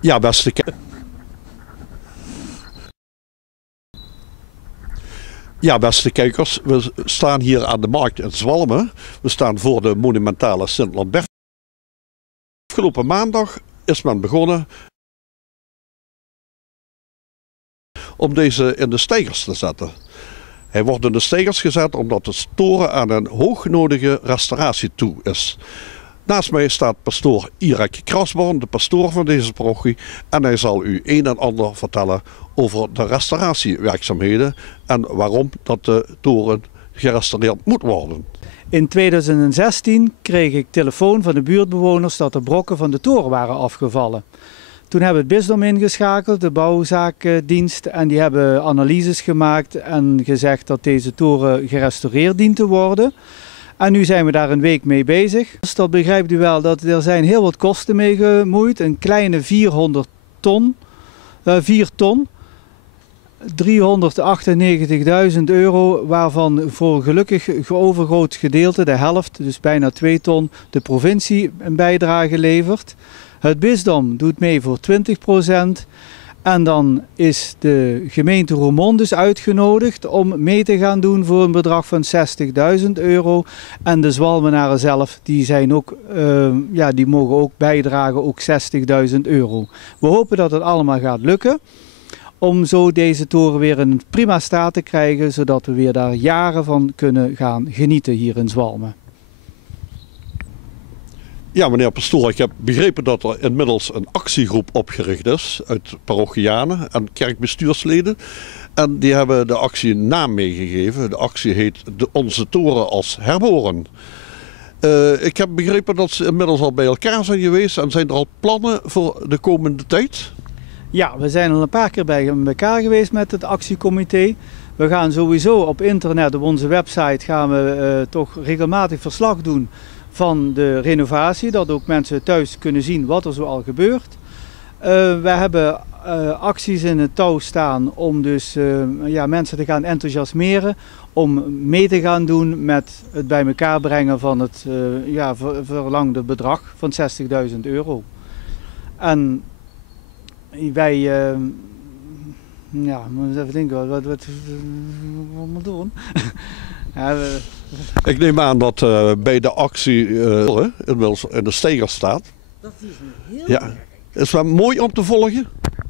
Ja, beste kijkers, we staan hier aan de markt in Zwalmen. We staan voor de monumentale Sint-Lambert. Afgelopen maandag is men begonnen om deze in de steigers te zetten. Hij wordt in de steigers gezet omdat de toren aan een hoognodige restauratie toe is. Naast mij staat pastoor Irek Krasborn, de pastoor van deze parochie. En hij zal u een en ander vertellen over de restauratiewerkzaamheden en waarom dat de toren gerestaureerd moet worden. In 2016 kreeg ik telefoon van de buurtbewoners dat de brokken van de toren waren afgevallen. Toen hebben we het bisdom ingeschakeld, de bouwzakendienst, en die hebben analyses gemaakt en gezegd dat deze toren gerestaureerd dient te worden. En nu zijn we daar een week mee bezig. Dus dat begrijpt u wel, dat er zijn heel wat kosten mee gemoeid. Een kleine 4 ton. 398.000 euro, waarvan voor gelukkig overgroot gedeelte, de helft, dus bijna 2 ton, de provincie een bijdrage levert. Het bisdom doet mee voor 20%. En dan is de gemeente Roermond dus uitgenodigd om mee te gaan doen voor een bedrag van 60.000 euro. En de Zwalmenaren zelf, die zijn ook, die mogen ook bijdragen, ook 60.000 euro. We hopen dat het allemaal gaat lukken. Om zo deze toren weer in een prima staat te krijgen, zodat we weer daar jaren van kunnen gaan genieten hier in Zwalmen. Ja, meneer pastoor, ik heb begrepen dat er inmiddels een actiegroep opgericht is uit parochianen en kerkbestuursleden. En die hebben de actie een naam meegegeven. De actie heet Onze Toren als Herboren. Ik heb begrepen dat ze inmiddels al bij elkaar zijn geweest en zijn er al plannen voor de komende tijd? Ja, we zijn al een paar keer bij elkaar geweest met het actiecomité. We gaan sowieso op internet, op onze website, gaan we toch regelmatig verslag doen van de renovatie. Dat ook mensen thuis kunnen zien wat er zoal gebeurt. We hebben acties in het touw staan om dus mensen te gaan enthousiasmeren. Om mee te gaan doen met het bij elkaar brengen van het verlangde bedrag van 60.000 euro. En wij, moet even denken, wat moet doen? Ik neem aan dat bij de actie inmiddels in de steger staat. Dat is een heel ja. Is het wel mooi om te volgen?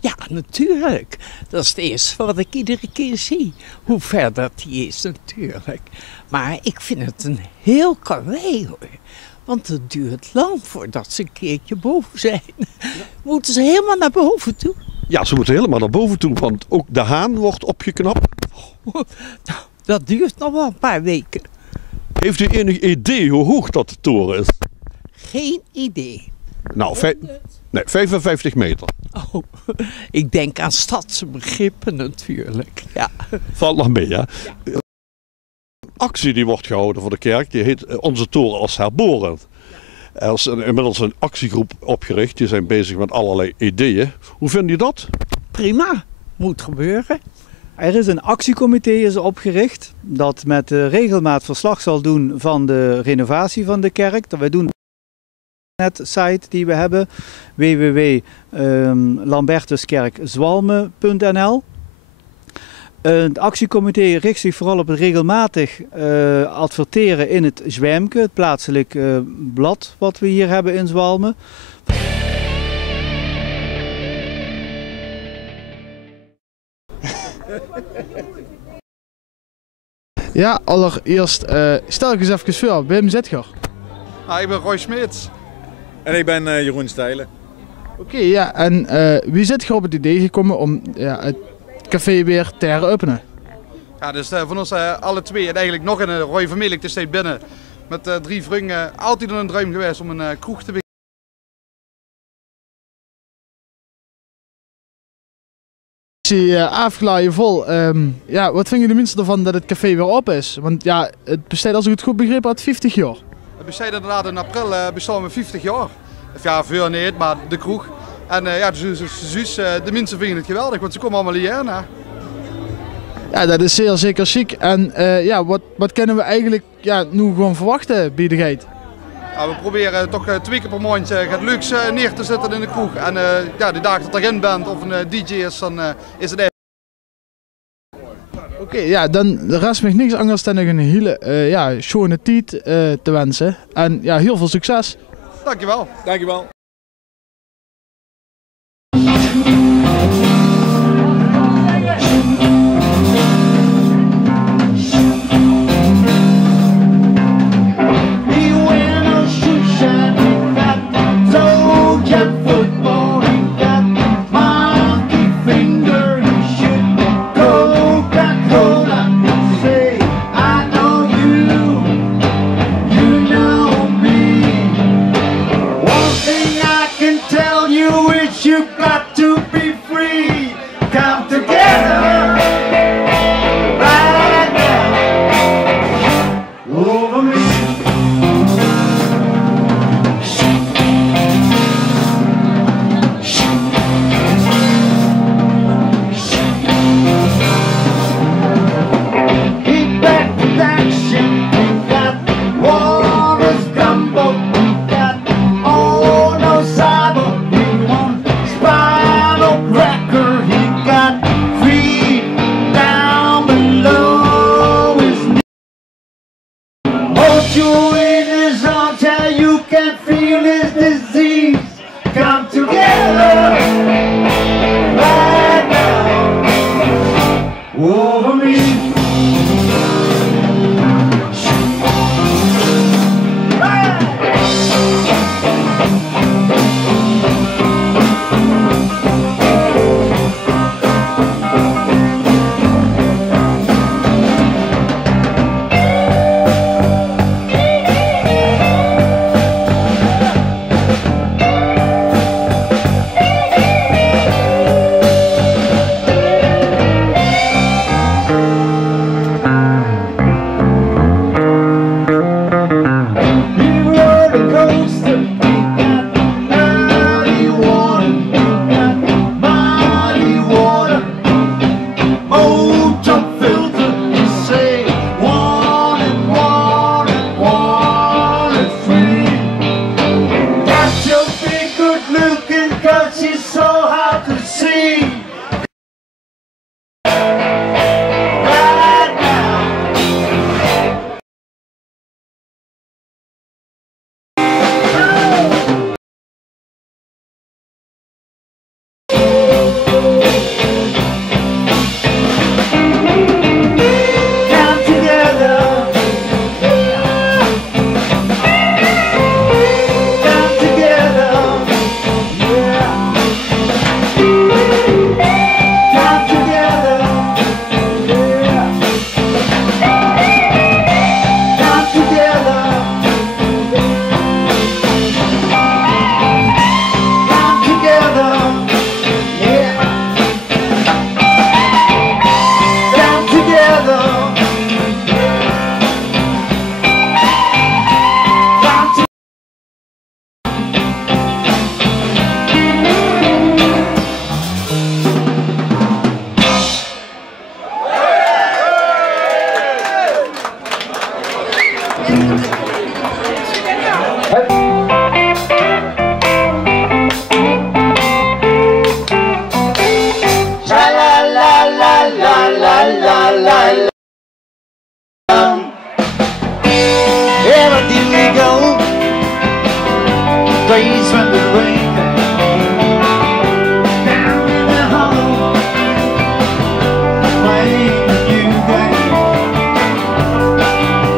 Ja, natuurlijk. Dat is het eerste wat ik iedere keer zie. Hoe ver dat die is natuurlijk. Maar ik vind het een heel karwei hoor. Want het duurt lang voordat ze een keertje boven zijn. Ja. Moeten ze helemaal naar boven toe? Ja, ze moeten helemaal naar boven toe, want ook de haan wordt opgeknapt. Nou, dat duurt nog wel een paar weken. Heeft u enig idee hoe hoog dat de toren is? Geen idee. Nou, 55 meter. Oh, ik denk aan stadse begrippen natuurlijk. Ja. Valt nog mee, hè? Ja. Een actie die wordt gehouden voor de kerk, die heet Onze Toren als Herboren. Er is inmiddels een actiegroep opgericht, die zijn bezig met allerlei ideeën. Hoe vindt u dat? Prima, moet gebeuren. Er is een actiecomité opgericht dat met regelmaat verslag zal doen van de renovatie van de kerk. Wij doen de site die we hebben, www.lambertuskerkzwalmen.nl. Het actiecomité richt zich vooral op het regelmatig adverteren in het Zwijmke, het plaatselijk blad wat we hier hebben in Zwalmen. Ja, allereerst stel ik eens even voor, Wim Zetger. Ik ben Roy Smeets. En ik ben Jeroen Stijlen. Oké, ja, en wie zit er op het idee gekomen om het café weer te heropenen? Ja, dus van ons alle twee en eigenlijk nog een Roy Vermelig te steeds binnen. Met 3 vrienden, altijd een droom geweest om een kroeg te beginnen. Ik zie afglaaien vol. Wat vinden de mensen ervan dat het café weer op is? Want ja, het bestaat als ik het goed begrepen had 50 jaar. Het bestaat inderdaad in april bestaan we 50 jaar. Of ja, veel niet, maar de kroeg. En de mensen vinden het geweldig, want ze komen allemaal hierheen. Ja, dat is zeer zeker chic. En wat kunnen we eigenlijk nu gewoon verwachten bij de geit? Ja, we proberen toch 2 keer per maand het luxe neer te zetten in de kroeg. En ja, de dagen dat er geen band of een DJ is, dan is het even. Oké, ja, dan rest me niks anders dan nog een hele schone tijd te wensen. En ja, heel veel succes. Dankjewel. Dankjewel.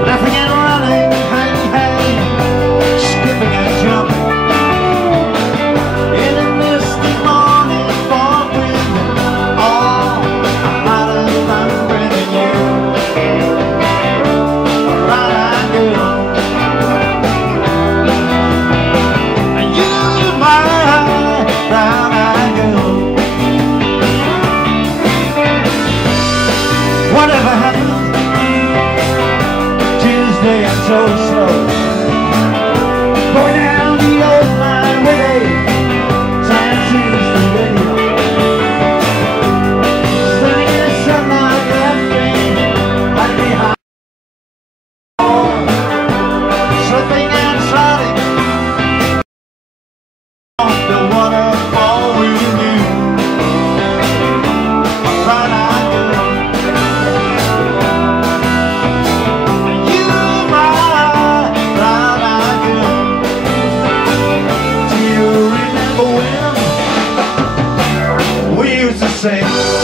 Nothing in running. zijn.